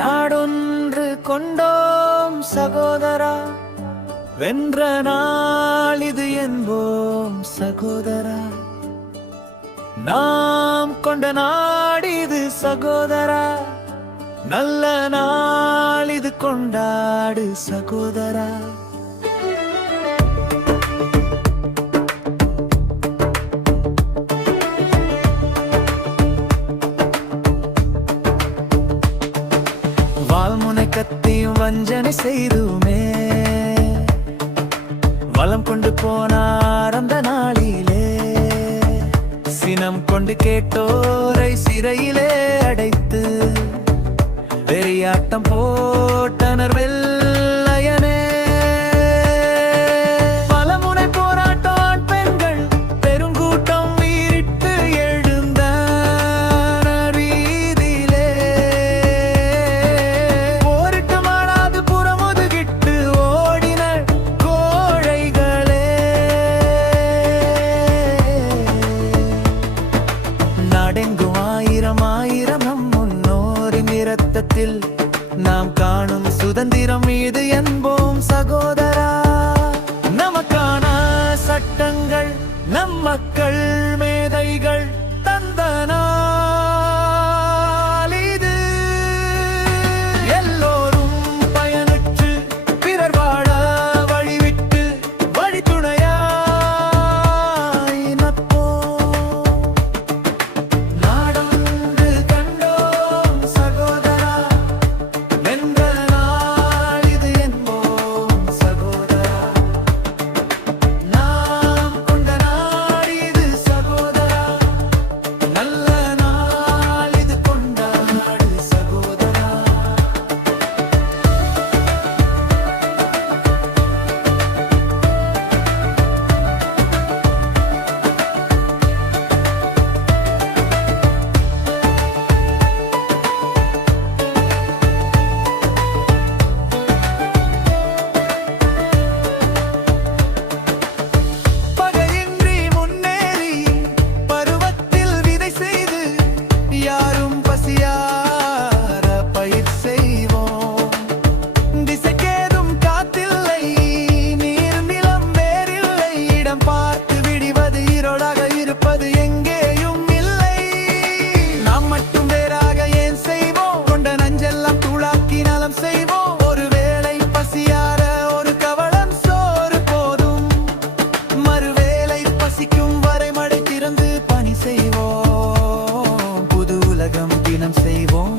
நாடொன்று கொண்டோம் சகோதரா, வென்ற நாள் இது என்போம் சகோதரா. நாம் கொண்ட நாடிது சகோதரா, நல்ல நாள் இது கொண்டாடு சகோதரா. வால்முனை கத்தியும் வஞ்சனை செய்துமே வலம் கொண்டு போனார் அந்த நாளிலே. சினம் கொண்டு கேட்டோரை சிறையிலே அடைத்து வெறியாட்டம் போட்டனர் வெள்ளையனே. பலமுனை போராட்டம் பெண்கள் பெருங்கூட்டம் வீறிட்டு எழுந்தனர் வீதியிலே. போரிட்டு மாடாது புறமுதுகிட்டு ஓடினர் கோழைகளே. நாடெங்கும் ஆயிரம் ஆயிரம் நம் முன்னோரின் இரத்தத்தில் நாம் காணும் சுதந்திரம் இது என்போம் சகோதரா. நமக்கான சட்டங்கள் நம் மக்கள் மேதைகள் தந்தனால் இது. எல்லோரும் பயனுற்று பிறர் வாழ வழிவிட்டு வழித்துணையாய் நட்போம். நாடொன்று கண்டோம் சகோதரா, வென்ற நாள் இது என்போம் சகோதரா. நாம் கொண்ட நாடு இது சகோதரா, நல்ல நாள் இது கொண்டாடு சகோதரா. பகையின்றி முன்னேறி பருவத்தில் விதை செய்து யாரும் பசியார பயிர் செய்வோம். திசைக்கேதும் காத்தில்லை, நீர் நிலம் வேறில்லை, இடம் பார்த்து விடிவது இருளாக இருப்பது எங்கேயும் இல்லை. நாம் மட்டும் வேறாக ஏன் செய்வோம், கொண்ட நஞ்செல்லாம் தூளாக்கி நலம் செய்வோம். ஒருவேளை பசியார ஒரு கவளம் சோறு போதும், மறுவேளை பசிக்கும் வரை மடை திறந்து பணி செய்வோம். புது உலகம் தினம் செய்வோம்,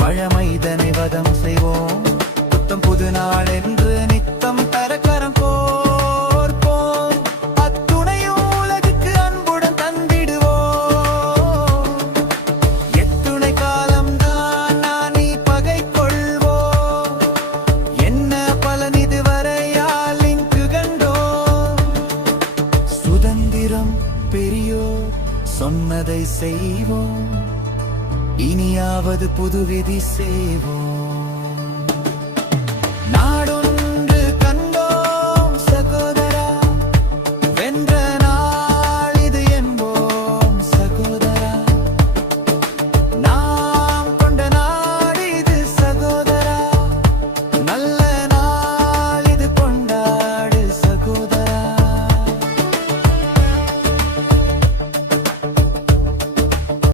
பழமைதனை வதம் செய்வோம். புத்தம் புது நாள் என்று நித்தம் தரக்கரம் கோர்ப்போம். அத்துணையும் உலகுக்கு அன்புடன் தந்திடுவோம். எத்துணை காலம்தான் நான் நீ பகை கொள்வோம், என்ன பலன் இதுவரையால் இங்கு கண்டோம். சுதந்திரம் பெரியோர் சொன்னதை செய்வோம், இனியாவது புது விதி செய்வோம்.